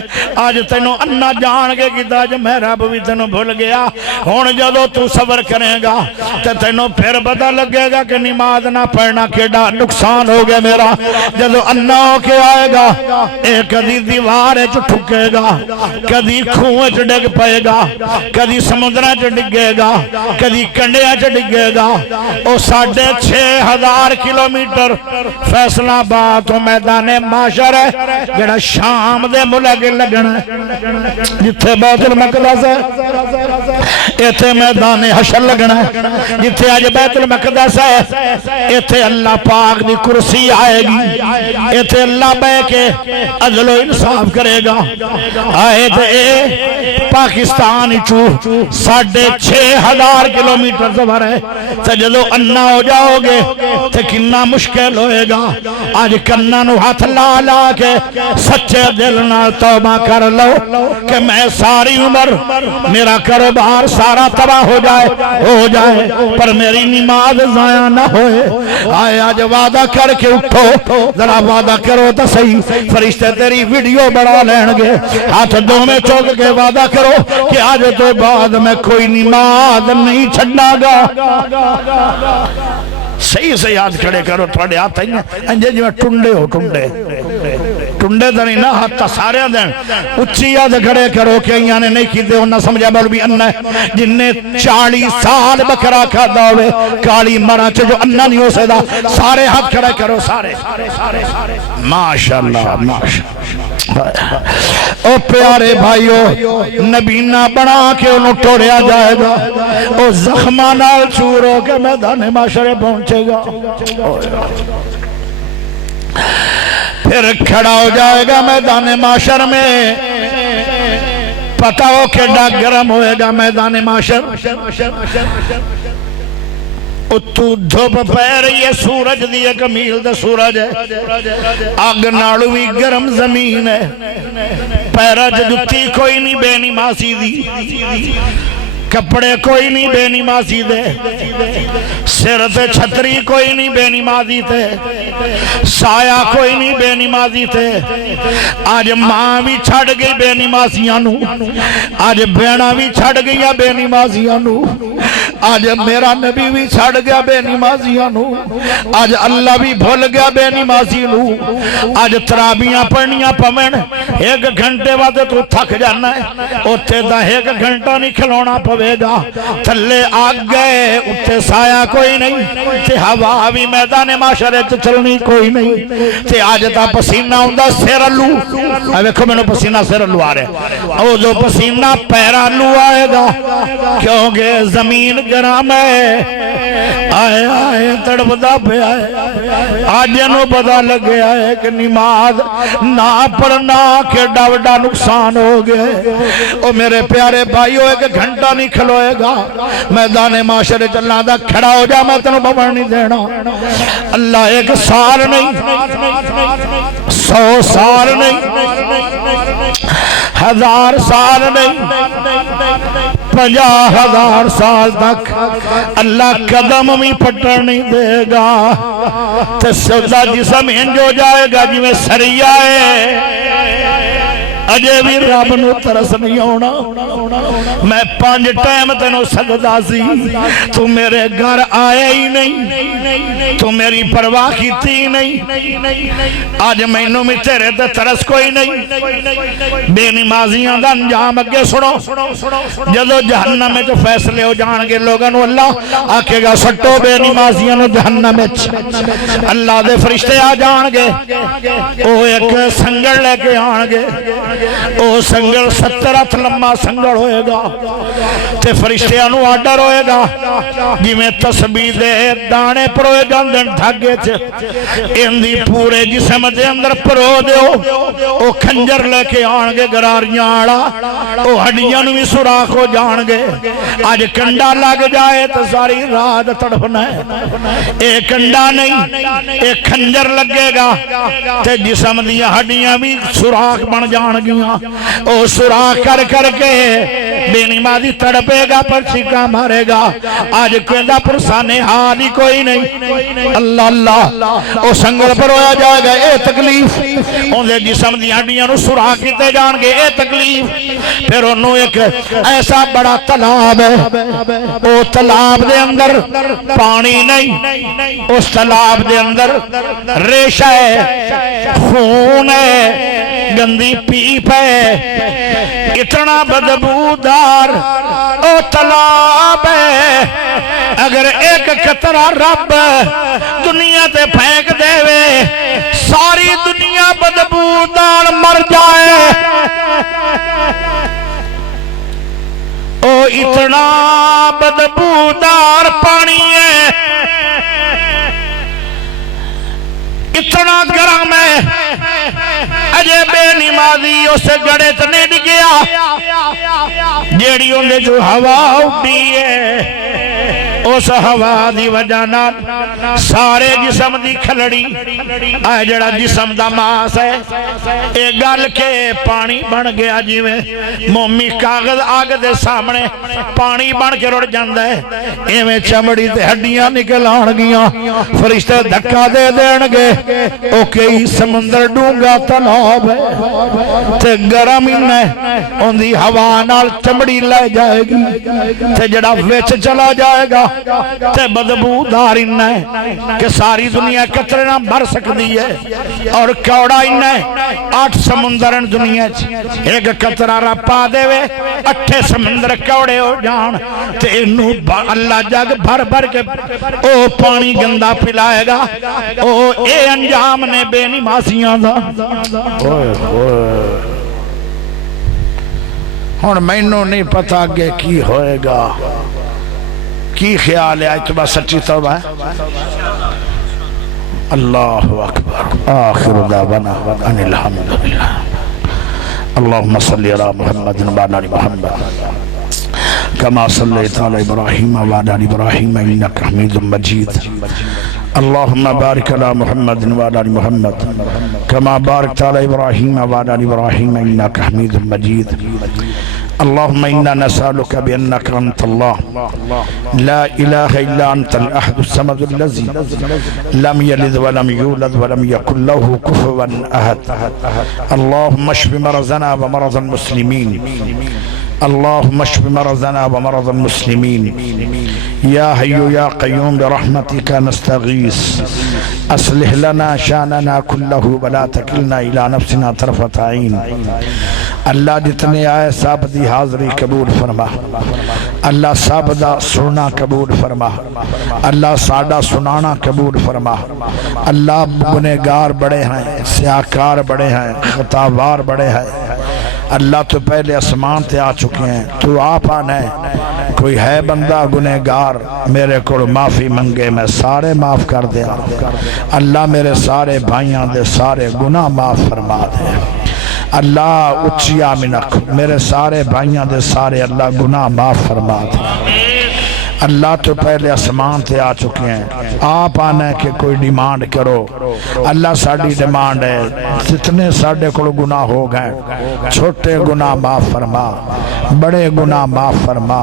آج تینوں انا جان کے کیتا جو میں رب بھی تینوں بھول گیا ہن جدو تو صبر کرے گا تے تینوں پھر پتہ لگے گا کہ نماز نہ پڑھنا کیڑا نقصان ہو گیا میرا جدو انا ہو کے آئے گا ایک کدی دیوار چ ٹھکے گا کدی کھوہ چ ڈگ پائے گا کدی سمندرہ چ ڈگے گا کدی کنڈیاں چ ڈگے گا او 6,500 کلومیٹر فیصلہ آباد تو میدان معاشر ہے جڑا شام دے ملک لگنا جتھے بیت المقدس ہے ایتھے میدان حشر لگنا ہے جتھے آج بیت المقدس ہے ایتھے اللہ پاک دی کرسی آئے گی ایتھے اللہ بے کے عدل و انصاف کرے گا آئے تھے پاکستان چو 6,500 کلومیٹر سفر ہے تو جدو انا ہو جاؤ گے تو کنا مشکل ہوئے گا آج کنہ نو ہاتھ لا کے سچے دل نہ توبہ کر لو کہ میں ساری عمر میرا کاروبار سارا تباہ ہو جائے پر میری نماز ضائع نہ ہوئے. آئے آج وعدہ کر کے اٹھو, ذرا وعدہ کرو تو صحیح, فرشتے تیری ویڈیو بڑھا لیں گے. ہاتھ دو میں چوک کے وعدہ کرو کہ آج تو بعد میں کوئی نماز نہیں چھڑنا گا. صحیح سے یاد کھڑے کرو, تھوڑے ہاتھ ہیں انجے جو ٹنڈے ہو, ٹنڈے تو نہیں نہ ہاتھ سارے دیں اچھی یاد کھڑے کرو کہ یہاں نے نہیں کیتے ہونا سمجھا مولوی انہ جن نے 40 سال بکرا کھادا ہوئے کالی مرا چھے جو انہ نہیں ہو سیدا. سارے ہاتھ کھڑے کرو, سارے ماشاءاللہ ماشاءاللہ. او پیارے بھائیو, نبینا بنا کے انہوں ٹوریا جائے گا, او زخمہ نال چورو کے میدان معاشرے پہنچے گا, پھر کھڑا ہو جائے گا میدان معاشر میں. پتہ ہو کہ ڈاک گرم ہوئے گا میدان معاشر. اتو دھوپ پہ رہی ہے, سورج دیئے کمیل دا سورج ہے, آگ ناڑو بھی گرم زمین ہے, پیرہ جتی کوئی نہیں بے نمازی دی, کپڑے کوئی نہیں بے نمازی دے, سر تے چھتری کوئی نہیں بے نمازی تے, سایہ کوئی نہیں بے نمازی تے. آج ماں بھی چھڑ گئی بے نمازیاں نو, آج بینا بھی چھڑ گئی بے نمازیاں نو, آج میرا نبی بھی چھڑ گیا بے نمازیاں نو, آج اللہ بھی بھول گیا بے نمازی نو. آج ترابیاں پڑھنیاں پمن, 1 گھنٹے بعد تو تھک جانا ہے, اوتے دا 1 گھنٹہ نہیں کھلونا پوے گا. تھلے آگ گئے اتے سایہ کوئی نہیں, تے ہوا بھی میدان معاشرے چلنی کوئی نہیں, تے آج تا پسینہ ہوندہ سیر اللہ. ویکھو میں نے پسینہ سیر اللہ آ رہے, او جو پسینہ پیرا اللہ آئے گا, کیونکہ زمین گرام ہے. آئے آئے تڑپدا پہ آئے, آج انہوں پتا لگے آئے کہ نماز نہ پڑھنا کہ ڈاوڈا نقصان ہو گئے. او میرے پیارے بھائیو, 1 گھنٹہ نہیں کھلوئے گا میدان معاشرے چلنا دا, کھڑا ہو جا میں تنہوں ببر نہیں دینا. اللہ 1 سال نہیں, 100 سال نہیں, 1000 سال نہیں, 50,000 سال تک اللہ قدم بھی پٹر نہیں دے گا. تو سودا جسم انج ہو جائے گا جی میں سریہ ہے, اجے بھی رب نو ترس نہیں ہونا. میں 5 ٹائم تینوں سجدہ سی, تو میرے گھر آئے ہی نہیں, تو میری پرواہ کیتی نہیں. آج مینوں میں تیرے تے ترس کوئی نہیں. بے نمازیاں دا انجام اگے سنو, جدو جہنم میں جو فیصلے ہو جان گے لوگاں نو اللہ آکے گا سٹو بے نمازیاں نو جہنم میں. اللہ دے فرشتے آ جان گے, او ایک سنگڑ لے کے آن گے, او سنگل 70 ہاتھ لمبا سنگل ہوئے گا, تے فرشتیاں نو آڈر ہوئے گا جی میں تسبیح دے دانے پروے جاندن دھاگے چھے, اندھی پورے جسم دے اندر پرو دیو. او کھنجر لے کے آنگے گراریاں آڑا, او ہڈیاں نو بھی سوراخ ہو جانگے. آج کنڈا لگ جائے تو ساری رات تڑپنا ہے, ایک کنڈا نہیں ایک کھنجر لگے گا, تے جسم دیا ہڈیاں بھی سوراخ بن جانگے. او سوراخ کر کر کے بے نمازی تڑپے گا پر چھکا مارے گا. آج کہندہ پرسانے حال ہی کوئی نہیں. اللہ اللہ, او سنگل پر ہویا جائے گا اے تکلیف, اندھے جسم دی ہڈیاں نو سوراخ کیتے جان گے اے تکلیف. پھر انہوں ایک ایسا بڑا تلاب ہے, او تلاب دے اندر پانی نہیں, اس تلاب دے اندر ریشہ ہے, خون ہے, گندی پیپ ہے, اتنا بدبودار او تلاب ہے. اگر ایک قطرہ رب دنیا تے پھینک دے وے, ساری دنیا بدبودار مر جائے. او اتنا بدبودار پانی ہے, اتنا گرم ہے, اجے بے نمازی اسے گڑے تنے دکھیا, جیڑی انہیں جو ہوا اٹھی ہے اس ہوا دی وجہ نال سارے جسم دی کھلڑی اے جڑا جسم دا ماس ہے اے گل کے پانی بن گیا جی میں مومی کاغذ آگ دے سامنے پانی بن کے رڑ جاندہ ہے ایویں چمڑی تے ہڈیاں نکل آن گیاں فرشتے دھکا دے دین گے او کئی سمندر ڈونگا تلاب ہے تے گرم انہیں ان دی ہوا نال چمڑی لے جائے گی تے جڑا ویچ چلا جائے گا تے بدبو دار انہیں کہ ساری دنیا کترے نہ بھر سکتی ہے اور کوڑا انہیں 8 سمندرن دنیا ایک کترہ رپا دے وے 8 سمندر کوڑے ہو جان تے انہوں اللہ جگ بھر بھر کے او پانی گندہ پلائے گا او اے انجام نے بے نمازیاں دا ہون مینوں نہیں پتا کہ کی ہوئے گا کی خیال ہے آج تو بس سچی توبہ ہے اللہ اکبر آخر دعوانا ان الحمدللہ اللہم صلی علی محمد وعلی آل محمد کما صلیت علی ابراہیم وعلی آل ابراہیم انک حمید مجید اللہم بارک علی محمد وعلی آل محمد کما بارکت علی ابراہیم وعلی آل ابراہیم انک حمید مجید اللهم إنا نسألك بأنك أنت الله لا إله إلا أنت الأحد الصمد الذي لم يلد ولم يولد ولم يكن له كفوا أحد اللهم اشف مرضنا ومرض المسلمين اللهم اشف مرضنا ومرض المسلمين يا حي يا قيوم برحمتك نستغيث اصلح لنا شاننا كله ولا تكلنا الى نفسنا طرفة عين اللہ جتنے آئے سب دی حاضری قبول فرما اللہ سب دا سننا قبول فرما اللہ ساڈا سنانا قبول فرما اللہ گنہگار بڑے ہیں سیاکار بڑے ہیں خطاوار بڑے ہیں اللہ تو پہلے اسمان تے آ چکے ہیں تو آپ آنے کوئی ہے بندہ گنہگار میرے کو معافی منگے میں سارے معاف کر دیا اللہ میرے سارے بھائیاں دے سارے گناہ معاف فرما دے اللہ اچھی آمینک میرے سارے بھائیاں دے سارے اللہ گناہ معاف فرما دے اللہ تو پہلے اسمان تے آ چکے ہیں آپ آنے کہ کوئی ڈیمانڈ کرو اللہ ساڑی ڈیمانڈ ہے جتنے ساڑے کو گناہ ہو گئے چھوٹے گناہ معاف فرما بڑے گناہ معاف فرما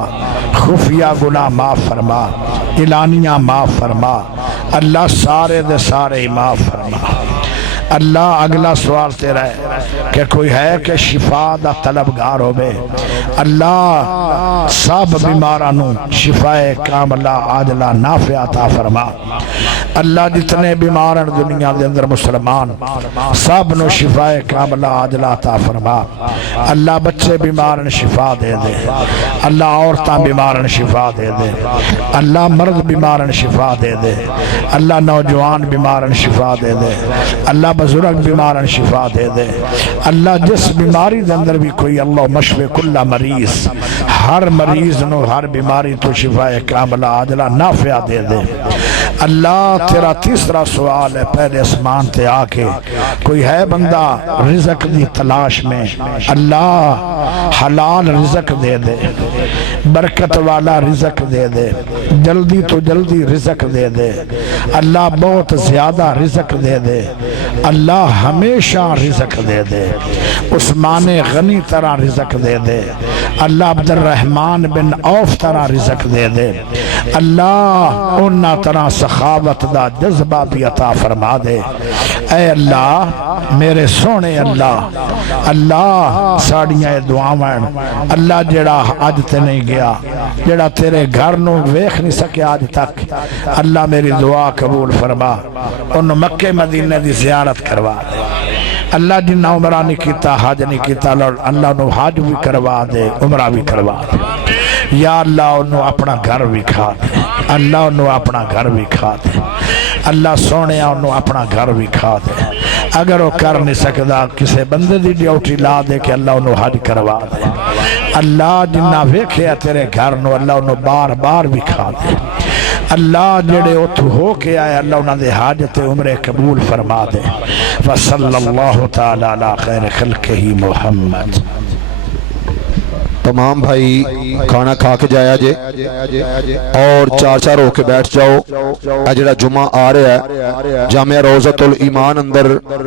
خفیہ گناہ معاف فرما اعلانیہ معاف فرما اللہ سارے دے سارے معاف فرما اللہ اگلا سوال تیرا ہے کہ کوئی ہے کہ شفا دا طلبگار ہوئے اللہ سب بیمارانوں شفا کاملہ عاجلہ نافع عطا فرما اللہ جتنے بیماران دنیا دے اندر مسلمان سب نو شفا کاملہ عاجلہ عطا فرما اللہ بچے بیماران شفا دے دے اللہ عورتاں بیماران شفا دے دے اللہ مرد بیماران شفا دے دے اللہ نوجوان بیماران شفا دے دے اللہ بزرگ بیماران شفا دے دے اللہ جس بیماری دے اندر بھی کوئی اللہ مشفی کل مریض ہر مریض نو ہر بیماری تو شفا کاملہ عاجلہ نافع دے دے اللہ تیرا تیسرا سوال ہے پہلے اسمان تے آکے کوئی ہے بندہ رزق دی تلاش میں اللہ حلال رزق دے دے برکت والا رزق دے دے جلدی تو جلدی رزق دے دے اللہ بہت زیادہ رزق دے دے اللہ ہمیشہ رزق دے دے عثمان غنی طرح رزق دے دے اللہ عبد الرحمن بن عوف طرح رزق دے دے اللہ انہا طرح سخاوت دا جذبہ بھی عطا فرما دے اے اللہ میرے سونے اللہ ساڑیاں دعاویں اللہ جڑا آج تے نہیں گیا جڑا تیرے گھر نو ویکھ نہیں سکے آج تک اللہ میری دعا قبول فرما انہوں مکہ مدینہ دی زیارت کروا دے اللہ جنہ عمرہ نہیں کیتا حج نہیں کیتا اللہ نو حج بھی کروا دے عمرہ بھی کروا دے یا اللہ انہوں اپنا گھر بھی کھا دے اللہ انہوں اپنا گھر بھی کھا دے اللہ سونے انہوں اپنا گھر بھی کھا دے اگر وہ کر نہیں سکتا کسے بندے دی ڈیوٹی لا دے کہ اللہ انہوں حج کروا دے اللہ جنہ ویکھے تیرے گھر نو اللہ انہوں بار بار بھی کھا دے اللہ جڑے اتھو ہو کے آئے اللہ انہوں دے حاجت عمرے قبول فرما دے وصلی اللہ تعالی علی خیر خلقہ محمد تمام بھائی کھانا کھا کے جایا جے اور چار چار ہو کے بیٹھ جاؤ. جڑا جمعہ آ رہا ہے جامعہ روضۃ الایمان اندر